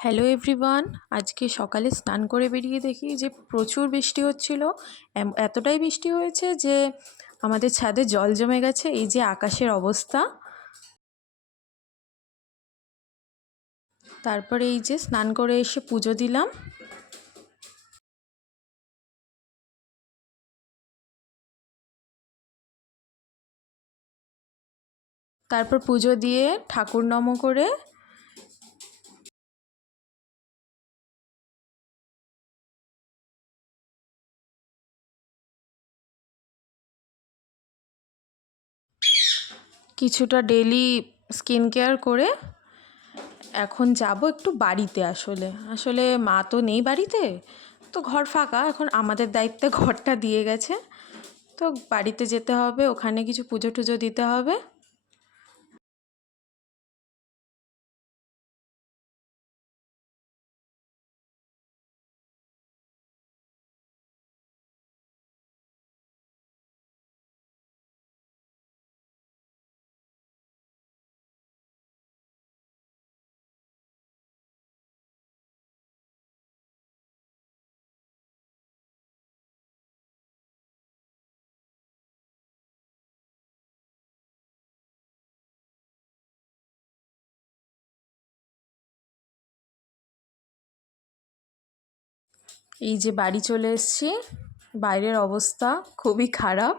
Hello everyone. আজকে সকালে স্নান করে বেরিয়ে দেখি যে প্রচুর বৃষ্টি হচ্ছিল। এতটাই বৃষ্টি হয়েছে যে আমাদের ছাদে জল জমে গেছে। এই যে আকাশের অবস্থা। তারপরে এই যে স্নান করে এসে পুজো দিলাম। তারপর পুজো দিয়ে ঠাকুর নম করে কিছুটা ডেলি স্কিন কেয়ার করে এখন যাব একটু বাড়িতে। আসলে আসলে মা তো নেই বাড়িতে, তো ঘর ফাঁকা। এখন আমাদের দায়িত্বে ঘরটা দিয়ে গেছে, তো বাড়িতে যেতে হবে, ওখানে কিছু পুজো টুজো দিতে হবে। এই যে বাড়ি চলে এসেছি, বাইরের অবস্থা খুবই খারাপ।